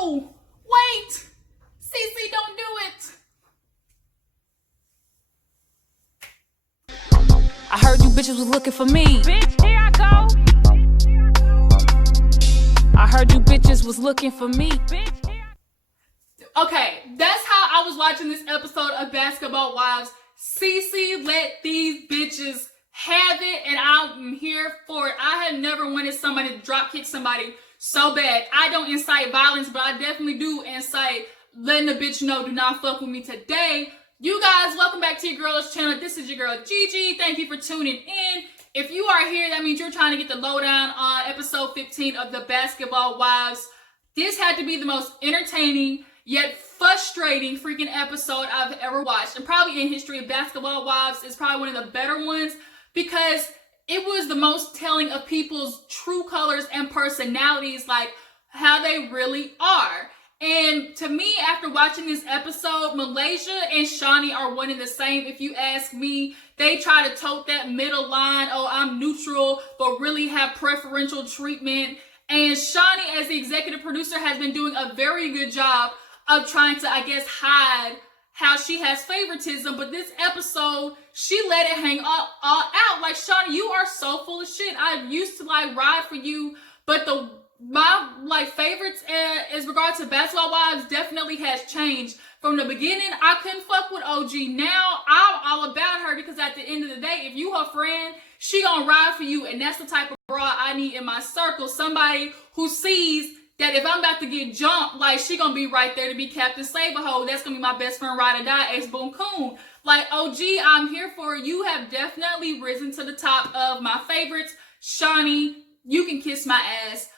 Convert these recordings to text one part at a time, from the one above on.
No! Wait! Cece, don't do it! I heard you bitches was looking for me. Bitch, here I go. I heard you bitches was looking for me. Bitch, here Okay, that's how I was watching this episode of Basketball Wives. Cece let these bitches have it, and I'm here for it. I have never wanted somebody to drop kick somebody so bad. I don't incite violence, but I definitely do incite letting a bitch know, do not fuck with me today. You guys, welcome back to your girl's channel. This is your girl Gigi. Thank you for tuning in. If you are here, that means you're trying to get the lowdown on episode 15 of the Basketball Wives. This had to be the most entertaining yet frustrating freaking episode I've ever watched, and probably in history of Basketball Wives. Is probably one of the better ones because it was the most telling of people's true colors and personalities, like how they really are. And to me, after watching this episode, Malaysia and Shani are one and the same. If you ask me, they try to tote that middle line, oh, I'm neutral, but really have preferential treatment. And Shani, as the executive producer, has been doing a very good job of trying to, I guess, hide how she has favoritism. But this episode, she let it hang all out. Like, Shani, you are so full of shit. I used to like ride for you, but my like favorites as regards to Basketball Wives definitely has changed. From the beginning, I couldn't fuck with OG. Now I'm all about her because at the end of the day, if you her friend, she gonna ride for you, and that's the type of bra I need in my circle. Somebody who sees that if I'm about to get jumped, like, she gonna be right there to be Captain Saberho. That's gonna be my best friend, ride or die, Ace Boon Coon. Like, OG, I'm here for it. You have definitely risen to the top of my favorites. Shani, you can kiss my ass.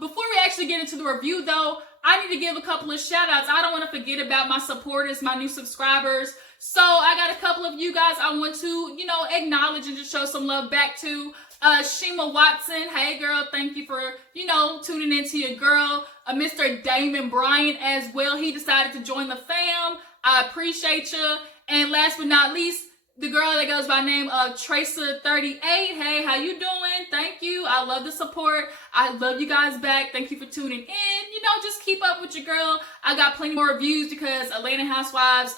Before we actually get into the review though, I need to give a couple of shout outs. I don't want to forget about my supporters, my new subscribers. So I got a couple of you guys I want to, acknowledge and just show some love back to. Shima Watson, hey girl, thank you for, tuning into your girl. Mr. Damon Bryant as well. He decided to join the fam. I appreciate you. And last but not least, the girl that goes by name of Tracer38. Hey, how you doing? Thank you. I love the support. I love you guys back. Thank you for tuning in. Just keep up with your girl. I got plenty more reviews because Atlanta Housewives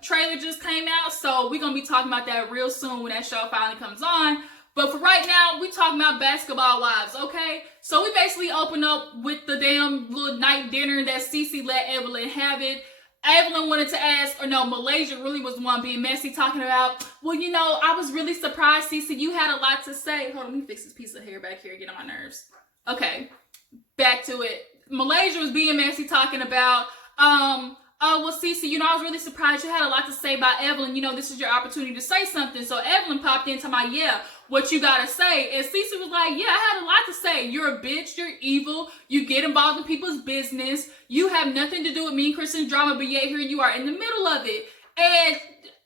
trailer just came out. So we're going to be talking about that real soon when that show finally comes on. But for right now, we talking about Basketball Wives, okay? So we basically open up with the damn little night dinner that Cece let Evelyn have it. Evelyn wanted to ask, or no, Malaysia really was the one being messy, talking about, well, I was really surprised, Cece, you had a lot to say. Hold on, let me fix this piece of hair back here, get on my nerves. Okay, back to it. Malaysia was being messy, talking about, oh, well, Cece, I was really surprised you had a lot to say about Evelyn. This is your opportunity to say something. So Evelyn popped into my, yeah, what you gotta say? And Cece was like, yeah, I had a lot to say. You're a bitch, you're evil, you get involved in people's business, you have nothing to do with me and Kristen's drama, but yet here you are in the middle of it. And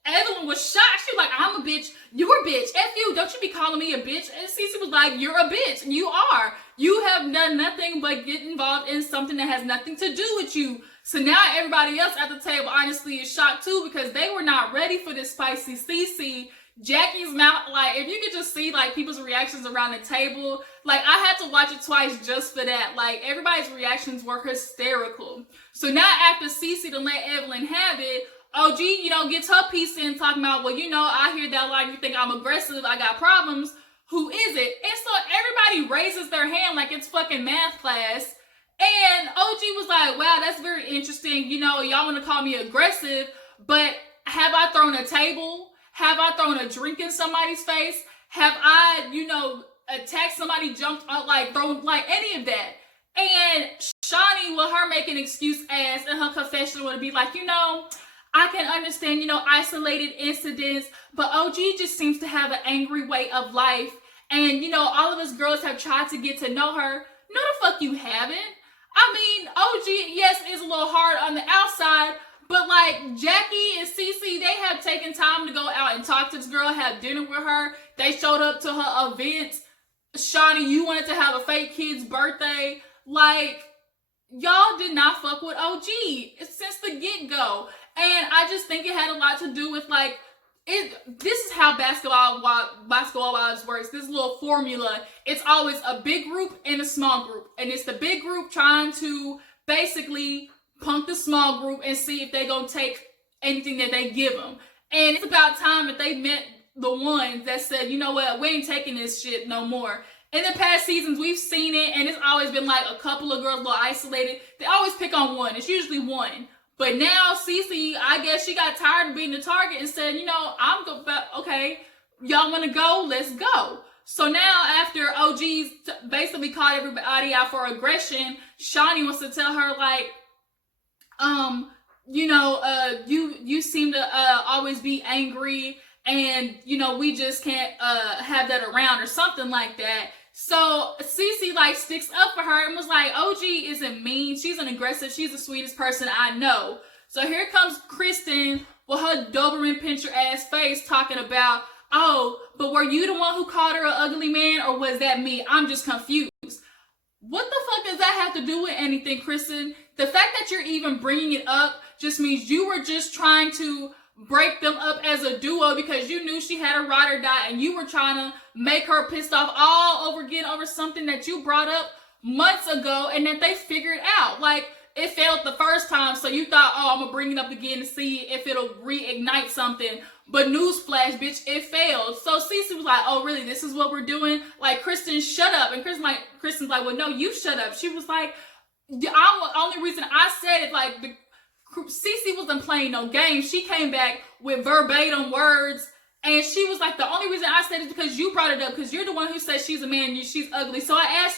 Evelyn was shocked. She was like, I'm a bitch, you're a bitch, F you, don't you be calling me a bitch. And Cece was like, you're a bitch, you are. You have done nothing but get involved in something that has nothing to do with you. So now everybody else at the table honestly is shocked too, because they were not ready for this spicy Cece. Jackie's mouth, like, if you could just see like people's reactions around the table, like, I had to watch it twice just for that. Like, everybody's reactions were hysterical. So now after Cece to let Evelyn have it, OG, gets her piece in talking about, well, I hear that like you think I'm aggressive, I got problems. Who is it? And so everybody raises their hand like it's fucking math class. And OG was like, wow, that's very interesting. Y'all want to call me aggressive, but have I thrown a table? Have I thrown a drink in somebody's face? Have I, attacked somebody, jumped up, like, thrown, like, any of that? And Shani, with her making excuse ass in her confession, would be like, I can understand, isolated incidents, but OG just seems to have an angry way of life. And, all of us girls have tried to get to know her. No, the fuck you haven't. I mean, OG, yes, is a little hard on the outside, but like Jackie and Cece, they have taken time to go out and talk to this girl, have dinner with her. They showed up to her events. Shani, you wanted to have a fake kid's birthday. Like, y'all did not fuck with OG since the get-go. And I just think it had a lot to do with like, this is how basketball wives works. This little formula. It's always a big group and a small group. And it's the big group trying to basically punk the small group and see if they gonna take anything that they give them. And it's about time that they met the ones that said, you know what, we ain't taking this shit no more. In the past seasons, we've seen it, and it's always been like a couple of girls a little isolated. They always pick on one. It's usually one. But now, Cece, I guess she got tired of being the target and said, you know, okay, y'all want to go? Let's go. So now, after OG's basically called everybody out for aggression, Shani wants to tell her, like, you know, you seem to always be angry, and, you know, we just can't have that around, or something like that. So Cece like sticks up for her and was like, OG isn't mean. She's an aggressive. She's the sweetest person I know. So here comes Kristen with her Doberman pincher ass face talking about, oh, but were you the one who called her an ugly man, or was that me? I'm just confused. What the fuck does that have to do with anything, Kristen? The fact that you're even bringing it up just means you were just trying to break them up as a duo because you knew she had a ride or die, and you were trying to make her pissed off all over again over something that you brought up months ago and that they figured out. Like, it failed the first time, so you thought, oh, I'm gonna bring it up again to see if it'll reignite something. But newsflash, bitch, it failed. So Cece was like, oh, really? This is what we're doing? Like, Kristen, shut up. And Kristen's like, well, no, you shut up. She was like, the only reason I said it, like, Cece wasn't playing no games. She came back with verbatim words, and she was like, the only reason I said it is because you brought it up, because you're the one who said she's a man, she's ugly. So I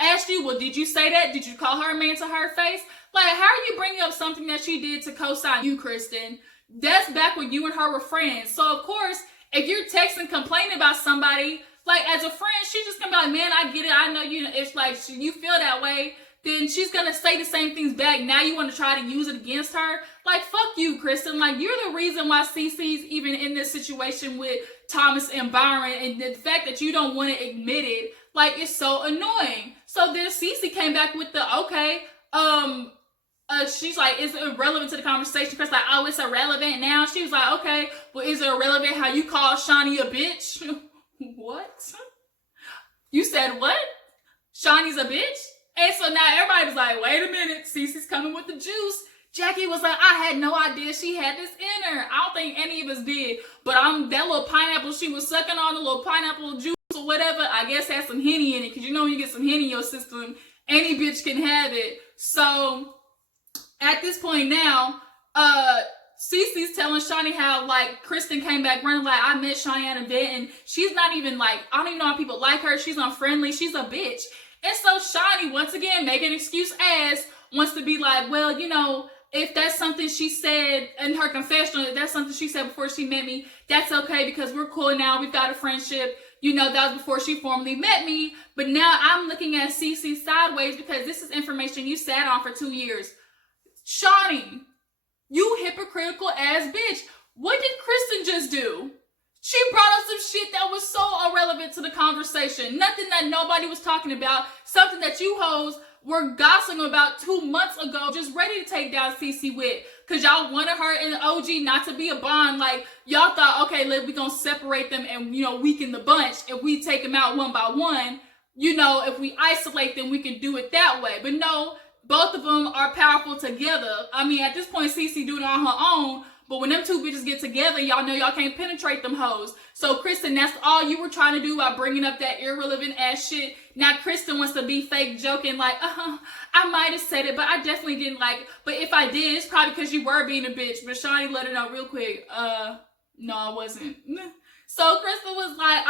asked you, well, did you say that? Did you call her a man to her face? Like, how are you bringing up something that she did to co-sign you, Kristen? That's back when you and her were friends. So, of course, if you're texting complaining about somebody, like, as a friend, she's just gonna be like, man, I get it. I know you, it's like, you feel that way. Then she's gonna say the same things back. Now you want to try to use it against her? Like, fuck you, Kristen. Like, you're the reason why Cece's even in this situation with Thomas and Byron, and the fact that you don't want to admit it, like, it's so annoying. So then Cece came back with the, okay, she's like, it's irrelevant to the conversation. Chris like, oh, it's irrelevant now. She was like, okay, well, is it irrelevant how you call Shani a bitch? What? You said what? Shani's a bitch? And so now everybody was like, wait a minute, Cece's coming with the juice. Jackie was like, I had no idea she had this in her. I don't think any of us did. But that little pineapple she was sucking on, the little pineapple juice or whatever, I guess had some Henny in it. Because you know when you get some Henny in your system, any bitch can have it. So at this point now, Cece's telling Shani how, like, Kristen came back running, like, I met Shani at an event, and she's not even, like, I don't even know how people like her. She's unfriendly. She's a bitch. And so Shani, once again, making excuse ass, wants to be like, well, you know, if that's something she said in her confessional, if that's something she said before she met me, that's okay because we're cool now. We've got a friendship. You know, that was before she formally met me. But now I'm looking at Cece sideways because this is information you sat on for 2 years. Shani, you hypocritical ass bitch. What did Kristen just do? She brought up some shit that was so irrelevant to the conversation. Nothing that nobody was talking about. Something that you hoes were gossiping about 2 months ago, just ready to take down Cece with. Because y'all wanted her and OG not to be a bond. Like, y'all thought, okay, we're going to separate them and, you know, weaken the bunch. If we take them out one by one, you know, if we isolate them, we can do it that way. But no, both of them are powerful together. I mean, at this point, Cece doing it on her own. But when them two bitches get together, y'all know y'all can't penetrate them hoes. So, Kristen, that's all you were trying to do by bringing up that irrelevant ass shit. Now, Kristen wants to be fake joking like, I might have said it, but I definitely didn't like it. But if I did, it's probably because you were being a bitch. But Shani let her know real quick, no, I wasn't. So, Kristen was like,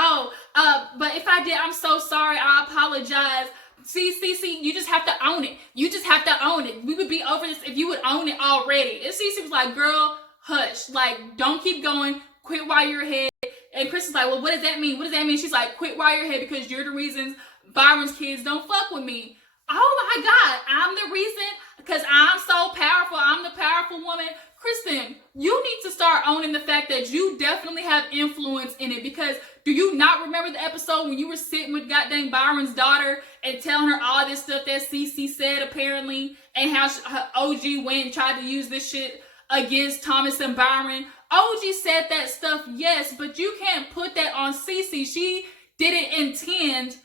but if I did, I'm so sorry. I apologize. See, you just have to own it. You just have to own it. We would be over this if you would own it already. And Cece was like, girl, hush, like, don't keep going, quit while you're ahead. And Kristen's like, well, what does that mean? What does that mean? She's like, quit while you're ahead because you're the reasons Byron's kids don't fuck with me. Oh my God, I'm the reason because I'm so powerful. I'm the powerful woman. Kristen, you need to start owning the fact that you definitely have influence in it, because do you not remember the episode when you were sitting with goddamn Byron's daughter and telling her all this stuff that Cece said apparently, and how her OG went and tried to use this shit against Thomas and Byron? OG said that stuff, yes, but you can't put that on Cece. She didn't intend,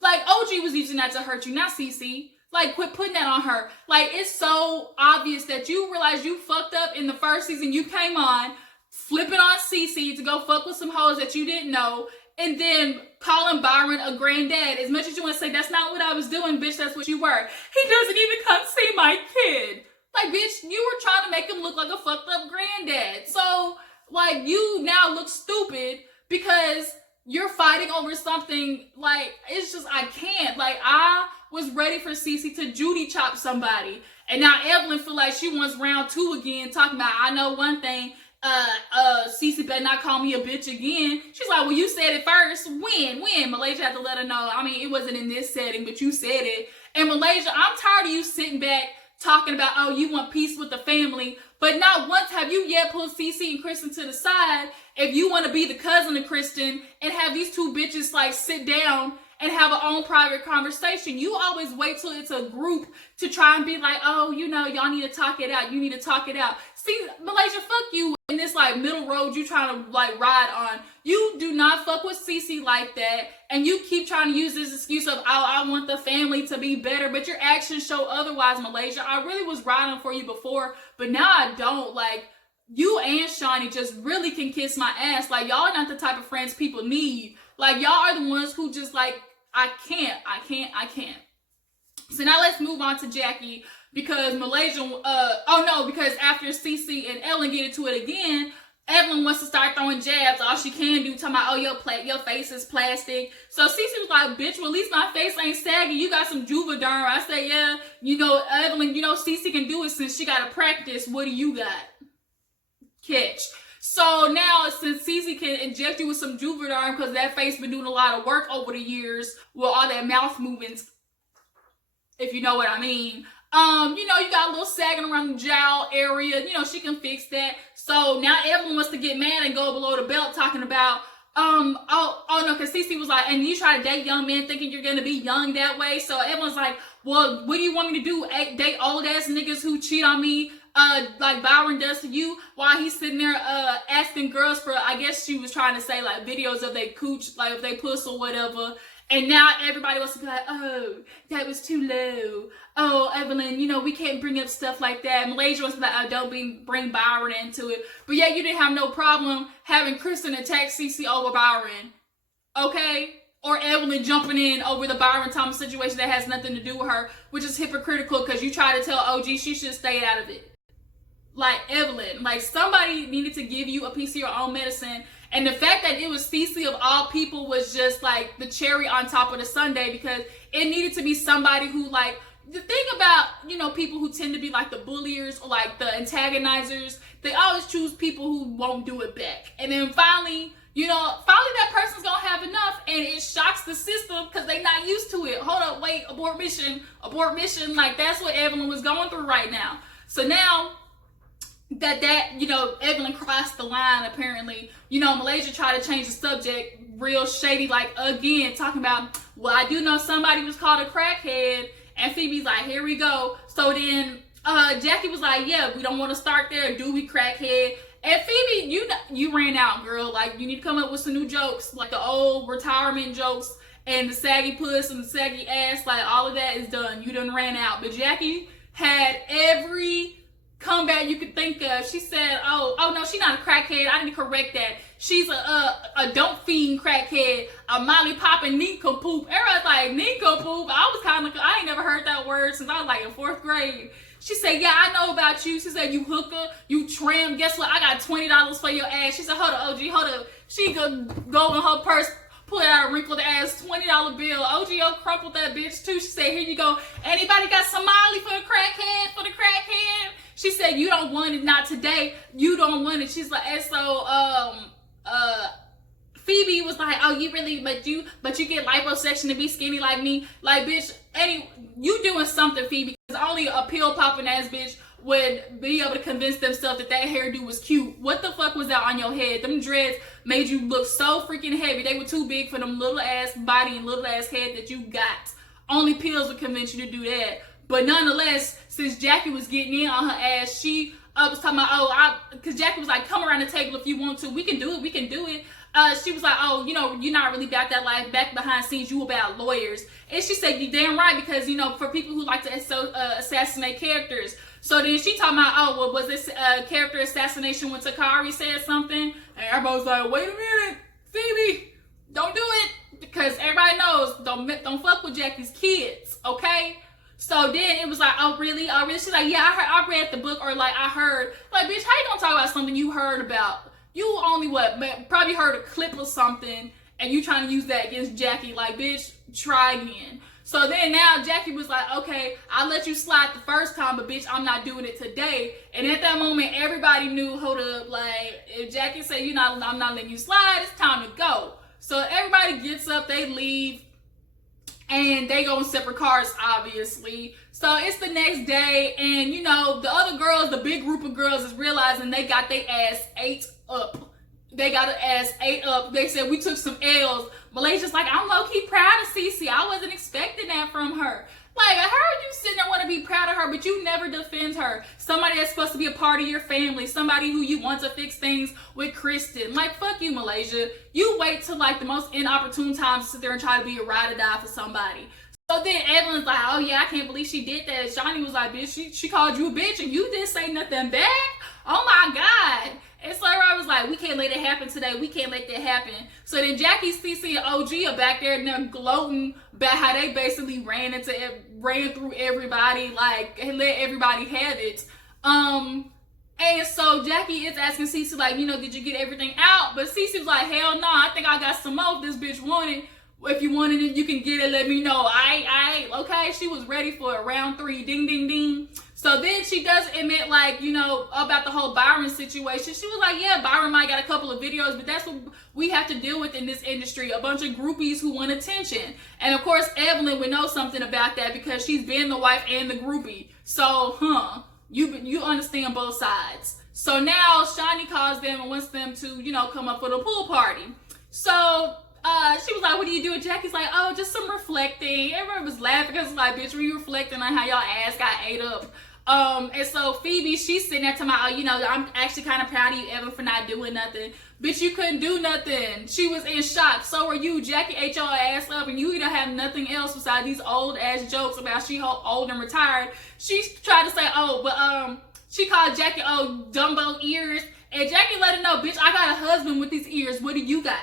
like, OG was using that to hurt you, not Cece. Like, quit putting that on her. Like, it's so obvious that you realize you fucked up in the first season. You came on, flipping on Cece to go fuck with some hoes that you didn't know, and then calling Byron a granddad. As much as you want to say, that's not what I was doing, bitch, that's what you were. He doesn't even come see my kid. Like, bitch, you were trying to make him look like a fucked up granddad. So, like, you now look stupid because you're fighting over something. Like, it's just, I can't. Like, I was ready for Cece to Judy chop somebody. And now Evelyn feel like she wants round 2 again, talking about, I know one thing, Cece better not call me a bitch again. She's like, well, you said it first. When? Malaysia had to let her know. I mean, it wasn't in this setting, but you said it. And Malaysia, I'm tired of you sitting back talking about, oh, you want peace with the family, but not once have you yet pulled Cece and Kristen to the side if you want to be the cousin of Kristen and have these two bitches like sit down and have an own private conversation. You always wait till it's a group to try and be like, oh, you know, y'all need to talk it out. You need to talk it out. See, Malaysia, fuck you in this like middle road you trying to like ride on. You do not fuck with Cece like that. And you keep trying to use this excuse of, oh, I want the family to be better. But your actions show otherwise, Malaysia. I really was riding for you before, but now I don't. Like, you and Shawnee just really can kiss my ass. Like, y'all are not the type of friends people need. Like, y'all are the ones who just like, I can't. So now let's move on to Jackie, because Malaysia, because after Cece and Ellen get into it again, Evelyn wants to start throwing jabs. All she can do, talking about, oh, your face is plastic. So Cece was like, bitch, well, at least my face ain't saggy. You got some Juvederm. I say, yeah, you know, Evelyn, you know, Cece can do it since she got to practice. What do you got? Catch. So now, since Cece can inject you with some Juvederm, because that face been doing a lot of work over the years with all that mouth movements, if you know what I mean. You know, you got a little sagging around the jowl area. You know, she can fix that. So now Evelyn wants to get mad and go below the belt talking about, because Cece was like, and you try to date young men thinking you're going to be young that way. So Evelyn's like, well, what do you want me to do? Date old ass niggas who cheat on me? Like Byron does to you, while he's sitting there asking girls for, I guess she was trying to say like videos of they cooch, like if they puss or whatever. And now everybody wants to be like, oh, that was too low. Oh, Evelyn, you know, we can't bring up stuff like that. Malaysia wants to be like, oh, don't bring Byron into it. But yeah, you didn't have no problem having Kristen attack Cece over Byron. Okay? Or Evelyn jumping in over the Byron Thomas situation that has nothing to do with her, which is hypocritical because you try to tell OG she should stay out of it. Like, Evelyn, like, somebody needed to give you a piece of your own medicine. And the fact that it was Cece of all people was just like the cherry on top of the sundae, because it needed to be somebody who, like, the thing about, you know, people who tend to be like the bulliers or like the antagonizers, they always choose people who won't do it back. And then finally that person's gonna have enough, and it shocks the system because they're not used to it. Hold up, wait, abort mission. Like, that's what Evelyn was going through right now. So now that you know, Evelyn crossed the line, apparently, you know, Malaysia tried to change the subject real shady, like, again, talking about, well, I do know somebody was called a crackhead, and Phoebe's like, here we go. So then Jackie was like, yeah, we don't want to start there, do we, crackhead? And Phoebe, you ran out, girl. Like, you need to come up with some new jokes, like the old retirement jokes and the saggy puss and the saggy ass. Like, all of that is done. You done ran out. But Jackie had every comeback you could think of. She said, oh no, she's not a crackhead. I need to correct that. She's a don't fiend crackhead, a Molly popping nincompoop. Everybody's like, nincompoop. I ain't never heard that word since I was like in 4th grade. She said, yeah, I know about you. She said, you hooker, you tram. Guess what? I got $20 for your ass. She said, hold up, OG, hold up. She could go in her purse, pull out a wrinkled ass $20 bill. OGO crumpled that bitch too. She said, here you go. Anybody got Somali for the crackhead? She said, you don't want it, not today. You don't want it. She's like, and so Phoebe was like, oh, you really, but you get liposuction to be skinny like me. Like, bitch, you doing something, Phoebe, because only a pill popping ass bitch would be able to convince themselves that hairdo was cute. What the fuck was that on your head? Them dreads made you look so freaking heavy. They were too big for them little ass body and little ass head that you got. Only pills would convince you to do that. But nonetheless, since Jackie was getting in on her ass, she was talking about, because Jackie was like, come around the table if you want to. We can do it. She was like, oh, you know, you're not really about that life. Back behind scenes, you about lawyers. And she said, you damn right, because, you know, for people who like to assassinate characters. So then she talking about, oh, well, was this character assassination when Takari said something? And everybody was like, wait a minute, Feby, don't do it. Because everybody knows, don't fuck with Jackie's kids, okay? So then it was like, oh really? Oh really? She's like, yeah, I read the book, or like I heard. Like, bitch, how you gonna talk about something you heard about? You only probably heard a clip or something, and you trying to use that against Jackie. Like, bitch, try again. So then now Jackie was like, okay, I'll let you slide the first time, but bitch, I'm not doing it today. And at that moment, everybody knew, hold up, like, if Jackie said, I'm not letting you slide, it's time to go. So everybody gets up, they leave, and they go in separate cars, obviously. So it's the next day, and you know, the other girls, the big group of girls, is realizing they got their ass ate up. They got their ass ate up. They said, we took some L's. Malaysia's like, I'm low-key proud of Cece. I wasn't expecting that from her. Like, I heard you sitting there want to be proud of her, but you never defend her. Somebody that's supposed to be a part of your family. Somebody who you want to fix things with Kristen. Like, fuck you, Malaysia. You wait till, like, the most inopportune time to sit there and try to be a ride or die for somebody. So then Evelyn's like, oh yeah, I can't believe she did that. Johnny was like, bitch, she called you a bitch and you didn't say nothing back? Oh my God. And so I was like, we can't let it happen today. We can't let that happen. So then Jackie, Cece, and OG are back there and they're gloating about how they basically ran through everybody, like, and let everybody have it. And so Jackie is asking Cece, like, you know, did you get everything out? But Cece was like, hell no, I think I got some more if this bitch wanted. If you wanted it, you can get it. Let me know. Okay. She was ready for it. Round 3. Ding, ding, ding. So then she does admit, like, you know, about the whole Byron situation. She was like, yeah, Byron might got a couple of videos, but that's what we have to deal with in this industry. A bunch of groupies who want attention. And of course, Evelyn would know something about that because she's been the wife and the groupie. So, you understand both sides. So now Shani calls them and wants them to, you know, come up for the pool party. So she was like, what do you do? And Jackie's like, oh, just some reflecting. Everyone was laughing because it's like, bitch, were you reflecting on how y'all ass got ate up? And so Feby, she's sitting there talking about, oh, you know, I'm actually kind of proud of you, Evan, for not doing nothing. Bitch, you couldn't do nothing. She was in shock. So were you. Jackie ate your ass up and you don't have nothing else besides these old ass jokes about she old and retired. She tried to say, oh, but she called Jackie, oh, Dumbo ears. And Jackie let her know, bitch, I got a husband with these ears. What do you got?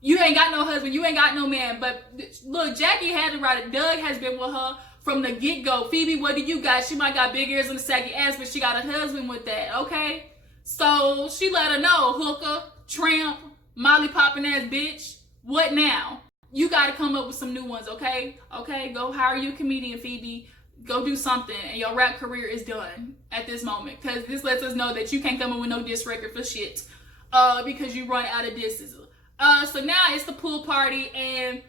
You ain't got no husband. You ain't got no man. But look, Jackie had to write it. Doug has been with her from the get-go. Feby, what do you got? She might got big ears and a saggy ass, but she got a husband with that, okay? So she let her know, hooker, tramp, molly popping ass bitch. What now? You got to come up with some new ones, okay? Okay, go hire you a comedian, Feby. Go do something, and your rap career is done at this moment. Because this lets us know that you can't come up with no diss record for shit. Because you run out of disses. So now it's the pool party, and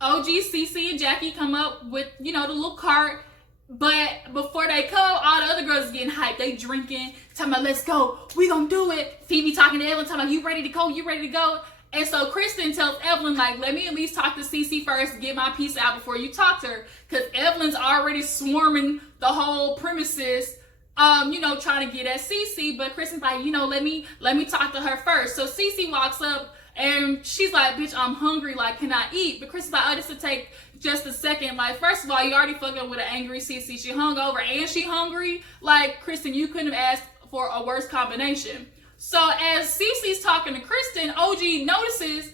OG, Cece, and Jackie come up with, you know, the little cart. But before they come, all the other girls is getting hyped. They drinking, talking about, let's go. We gonna do it. Feby talking to Evelyn, talking about, you ready to go? You ready to go? And so Kristen tells Evelyn, like, let me at least talk to Cece first, get my piece out before you talk to her. Because Evelyn's already swarming the whole premises, you know, trying to get at Cece. But Kristen's like, you know, let me talk to her first. So Cece walks up, and she's like, bitch, I'm hungry. Like, can I eat? But Kristen's like, oh, this will take just a second. Like, first of all, you already fucking with an angry Cece. She hungover and she hungry. Like, Kristen, you couldn't have asked for a worse combination. So as Cece's talking to Kristen, OG notices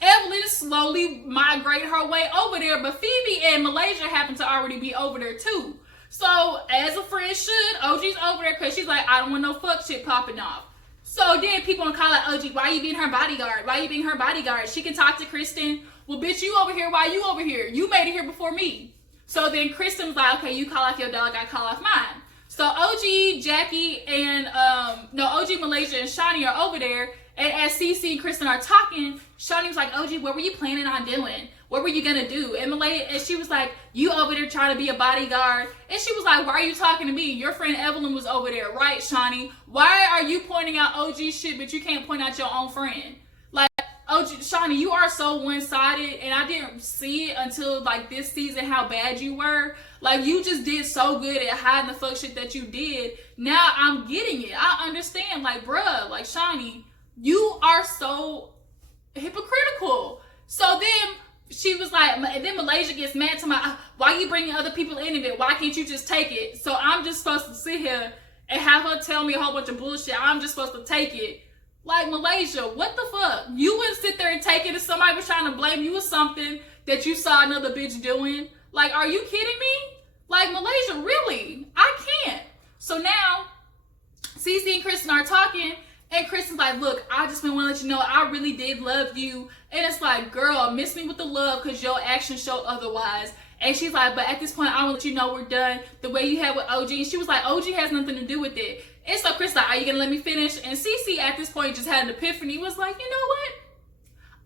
Evelyn slowly migrate her way over there. But Feby and Malaysia happen to already be over there too. So as a friend should, OG's over there because she's like, I don't want no fuck shit popping off. So then people gonna call out OG, why you being her bodyguard? Why you being her bodyguard? She can talk to Kristen. Well, bitch, you over here. Why you over here? You made it here before me. So then Kristen was like, okay, you call off your dog, I call off mine. So OG, Jackie, and OG, Malaysia, and Shani are over there. And as Cece and Kristen are talking, Shani was like, OG, what were you planning on doing? What were you gonna do? And she was like, you over there trying to be a bodyguard. And she was like, why are you talking to me? Your friend Evelyn was over there, right, Shani? Why are you pointing out OG shit, but you can't point out your own friend? Like, OG, Shani, you are so one-sided, and I didn't see it until, like, this season how bad you were. Like, you just did so good at hiding the fuck shit that you did. Now I'm getting it. I understand. Like, bruh, like, Shani, you are so hypocritical. So then she was like, and then Malaysia gets mad to my, why you bringing other people into it? Why can't you just take it? So I'm just supposed to sit here and have her tell me a whole bunch of bullshit. I'm just supposed to take it. Like, Malaysia, what the fuck? You wouldn't sit there and take it if somebody was trying to blame you or something that you saw another bitch doing. Like, are you kidding me? Like, Malaysia, really? I can't. So now, Cece and Kristen are talking, and Kristen's like, look, I just been want to let you know I really did love you. And it's like, girl, miss me with the love because your actions show otherwise. And she's like, but at this point, I want to let you know we're done the way you had with OG. And she was like, OG has nothing to do with it. And so Chris like, are you going to let me finish? And Cece at this point just had an epiphany. Was like, you know what?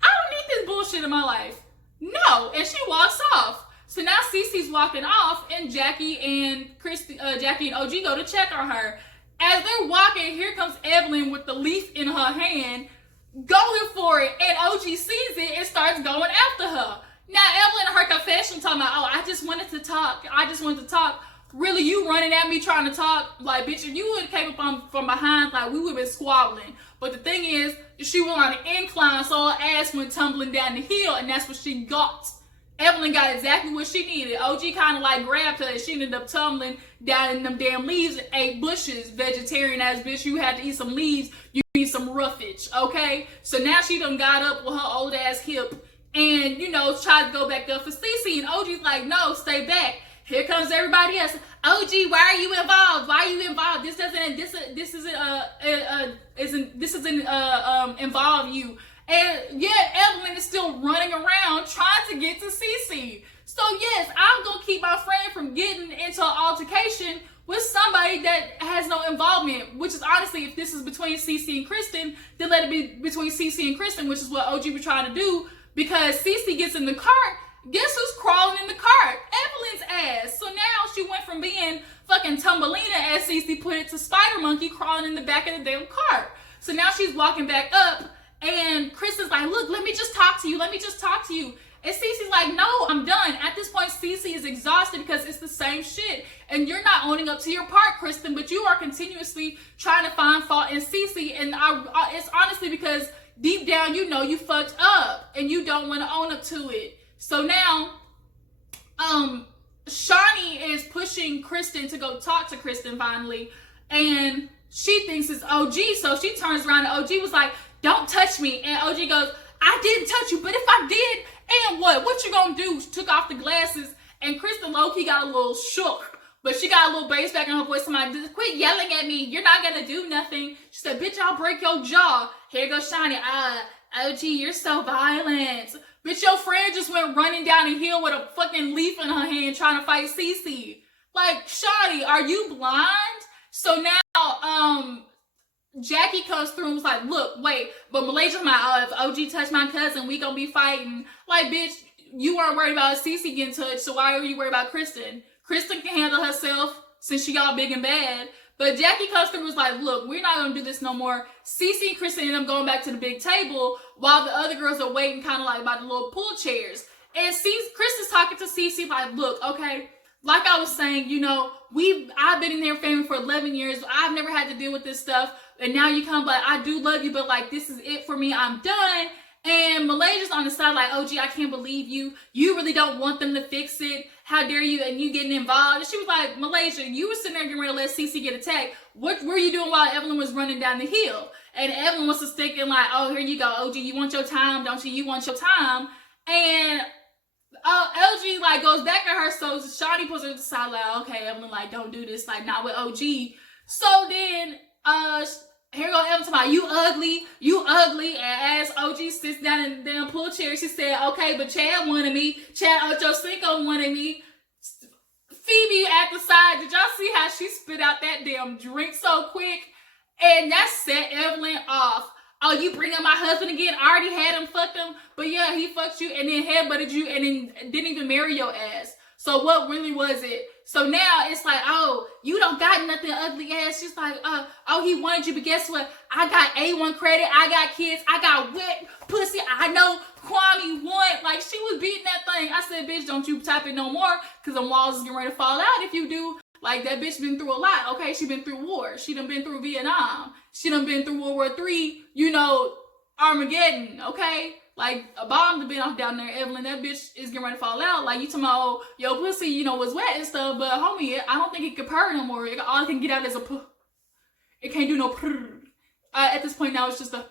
I don't need this bullshit in my life. No. And she walks off. So now Cece's walking off, and Jackie and OG go to check on her. As they're walking, here comes Evelyn with the leaf in her hand, going for it. And OG sees it and starts going after her. Now, Evelyn in her confession talking about, oh, I just wanted to talk. Really, you running at me trying to talk? Like, bitch, if you would have came up from behind, like, we would have been squabbling. But the thing is, she went on an incline, so her ass went tumbling down the hill, and that's what she got. Evelyn got exactly what she needed. OG kind of like grabbed her, and she ended up tumbling down in them damn leaves and ate bushes. Vegetarian ass bitch, you had to eat some leaves, you need some roughage, okay? So now she done got up with her old ass hip and, you know, tried to go back up for Cece, and OG's like, no, stay back. Here comes everybody else. OG, why are you involved? Why are you involved? This doesn't involve you. And yet Evelyn is still running around trying to get to Cece. So yes, I'm gonna keep my friend from getting into an altercation with somebody that has no involvement. Which is honestly, if this is between Cece and Kristen, then let it be between Cece and Kristen, which is what OG was trying to do. Because Cece gets in the cart. Guess who's crawling in the cart? Evelyn's ass. So now she went from being fucking Tumbelina, as Cece put it, to Spider Monkey crawling in the back of the damn cart. So now she's walking back up, and Kristen's like, look, let me just talk to you. And Cece's like, no, I'm done. At this point, Cece is exhausted because it's the same shit. And you're not owning up to your part, Kristen, but you are continuously trying to find fault in Cece. And it's honestly because deep down, you know you fucked up and you don't want to own up to it. So now, Shawnee is pushing Kristen to go talk to Kristen finally, and she thinks it's OG, so she turns around and OG was like, don't touch me, and OG goes, I didn't touch you, but if I did, and what you gonna do? She took off the glasses, and Kristen low-key got a little shook, but she got a little bass back in her voice, somebody, quit yelling at me, you're not gonna do nothing. She said, bitch, I'll break your jaw. Here goes Shawnee, OG, you're so violent. Bitch, your friend just went running down the hill with a fucking leaf in her hand trying to fight Cece. Like, Shawnee, are you blind? So now, Jackie comes through and was like, look, wait, but Malaysia's if OG touched my cousin, we gonna be fighting. Like, bitch, you weren't worried about Cece getting touched, so why are you worried about Kristen? Kristen can handle herself since she got big and bad. But Jackie comes through and was like, look, we're not going to do this no more. Cece and Kristen end up going back to the big table while the other girls are waiting kind of like by the little pool chairs. And Kristen's talking to Cece like, look, okay, like I was saying, you know, I've been in their family for 11 years. I've never had to deal with this stuff. And now you come, but I do love you, but like, this is it for me. I'm done. And Malaysia's on the side like, OG, I can't believe you. You really don't want them to fix it. How dare you? And you getting involved. And she was like, Malaysia, you were sitting there getting ready to let Cece get attacked. What were you doing while Evelyn was running down the hill? And Evelyn was just thinking like, oh, here you go, OG, you want your time, don't you? You want your time. And LG like goes back at her, so Shawty pulls her to the side like, okay, Evelyn, like, don't do this, like, not with OG. So then, here go Evelyn talking about, you ugly, and as OG sits down in the damn pool chair, she said, okay, but Chad wanted me, Chad Ochocinco wanted me. Feby at the side, did y'all see how she spit out that damn drink so quick? And that set Evelyn off. Oh, you bring up my husband again? I already had him, fucked him, but yeah, he fucked you and then headbutted you and then didn't even marry your ass. So what really was it? So now it's like, oh, you don't got nothing, ugly ass. She's like, oh, he wanted you, but guess what? I got A1 credit, I got kids, I got wet pussy, I know Kwame won. Like, she was beating that thing. I said, bitch, don't you tap it no more, because them walls is getting ready to fall out if you do. Like, that bitch been through a lot, okay? She been through war. She done been through Vietnam. She done been through World War III, you know, Armageddon, okay? Like, a bomb to been off down there, Evelyn. That bitch is getting ready to fall out. Like, you talking about, oh, yo, pussy, you know, was wet and stuff, but homie, I don't think it can purr no more. All it can get out is a puh. It can't do no purr. At this point now, it's just a.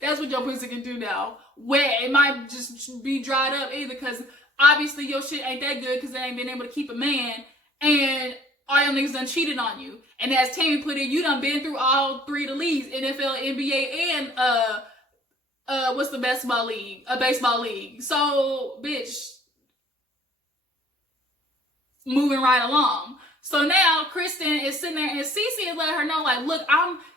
That's what your pussy can do now. Wet. It might just be dried up either, because obviously your shit ain't that good because they ain't been able to keep a man, and all your niggas done cheated on you. And as Tammy put it, you done been through all three of the leagues, NFL, NBA, and what's the basketball league? A baseball league. So, bitch, moving right along. So now Kristen is sitting there, and Cece is letting her know, like, look,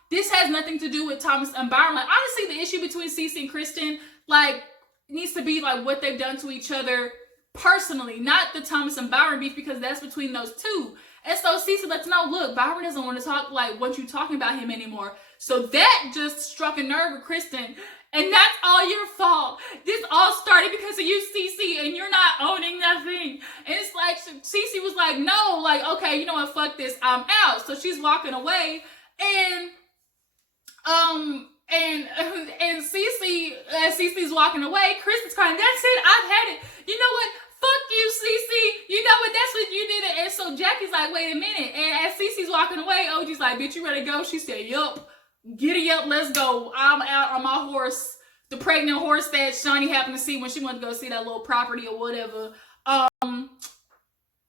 this has nothing to do with Thomas and Byron. Like, honestly, the issue between Cece and Kristen, like, needs to be like what they've done to each other personally, not the Thomas and Byron beef, because that's between those two. And so Cece lets know, look, Byron doesn't want to talk, like, what you talking about him anymore. So that just struck a nerve with Kristen. And that's all your fault. This all started because of you, Cece, and you're not owning nothing. And it's like, Cece was like, no, like, okay, you know what, fuck this, I'm out. So she's walking away, and Cece, as Cece's walking away, Kristen's crying, that's it, I've had it. You know what? Fuck you, Cece. You know what? That's what you did. And so Jackie's like, wait a minute. And as Cece's walking away, OG's like, bitch, you ready to go? She said, yup. Giddy up, let's go. I'm out on my horse. The pregnant horse that Shawnee happened to see when she went to go see that little property or whatever.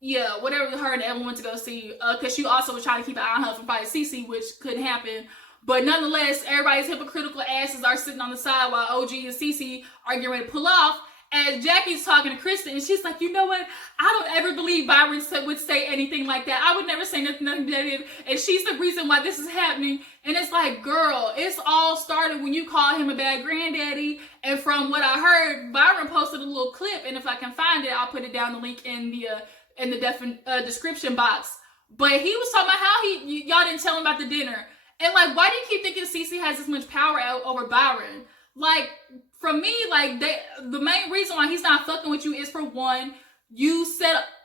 Yeah, whatever her and Evelyn went to go see. Because she also was trying to keep an eye on her from fighting Cece, which couldn't happen. But nonetheless, everybody's hypocritical asses are sitting on the side while OG and Cece are getting ready to pull off. As Jackie's talking to Kristen, and she's like, you know what? I don't ever believe Byron would say anything like that. I would never say nothing negative. And she's the reason why this is happening. And it's like, girl, it's all started when you called him a bad granddaddy. And from what I heard, Byron posted a little clip. And if I can find it, I'll put it down the link in the description box. But he was talking about how y'all didn't tell him about the dinner. And like, why do you keep thinking Cece has this much power over Byron? Like, from me, like, the main reason why he's not fucking with you is, for one, you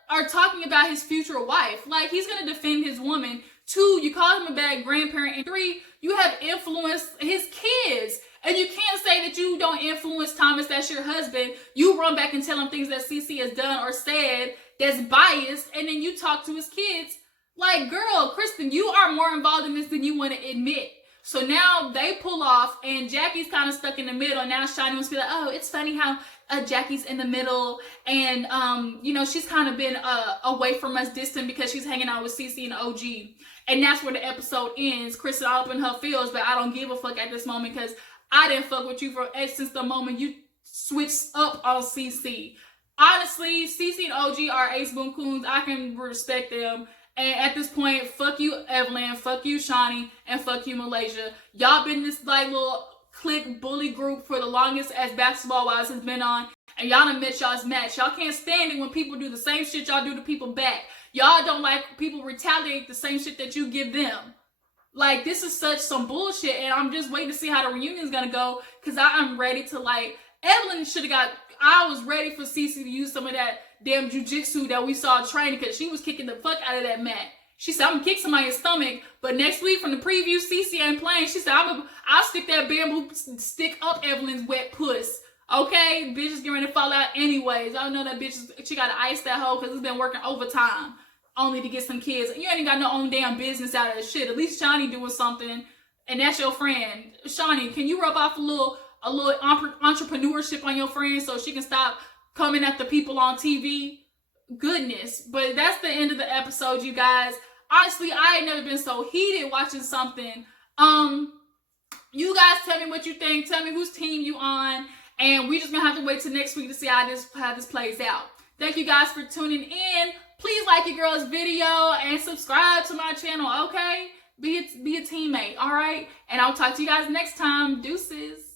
are talking about his future wife. Like, he's gonna defend his woman. Two, you call him a bad grandparent. And three, you have influenced his kids. And you can't say that you don't influence Thomas, that's your husband. You run back and tell him things that Cece has done or said that's biased, and then you talk to his kids. Like, girl, Kristen, you are more involved in this than you want to admit. So now they pull off, and Jackie's kind of stuck in the middle. And now Shawnee wants to be like, oh, it's funny how Jackie's in the middle. And, you know, she's kind of been away from us, distant, because she's hanging out with Cece and OG. And that's where the episode ends. Kristen all up in her feels, but I don't give a fuck at this moment, because I didn't fuck with you since the moment you switched up on Cece. Honestly, Cece and OG are ace boom coons. I can respect them. And at this point, fuck you, Evelyn, fuck you, Shawnee, and fuck you, Malaysia. Y'all been this like little clique bully group for the longest as Basketball Wives has been on. And y'all done met y'all's match. Y'all can't stand it when people do the same shit y'all do to people back. Y'all don't like people retaliate the same shit that you give them. Like, this is such some bullshit. And I'm just waiting to see how the reunion's gonna go. Because I'm ready to, like, Evelyn should have got... I was ready for Cece to use some of that damn jujitsu that we saw training, because she was kicking the fuck out of that mat. She said, I'm gonna kick somebody's stomach, but next week from the preview, Cece ain't playing. She said, I'll stick that bamboo stick up Evelyn's wet puss. Okay? Bitch is getting ready to fall out anyways. I know that bitch, she gotta ice that hoe because it's been working overtime only to get some kids. You ain't got no own damn business out of this shit. At least Shawnee doing something, and that's your friend. Shawnee, can you rub off a little entrepreneurship on your friend so she can stop coming at the people on TV? Goodness. But that's the end of the episode, you guys. Honestly, I ain't never been so heated watching something. You guys tell me what you think. Tell me whose team you on. And we just gonna have to wait till next week to see how this plays out. Thank you guys for tuning in. Please like your girl's video and subscribe to my channel, okay? Be a teammate, all right? And I'll talk to you guys next time. Deuces.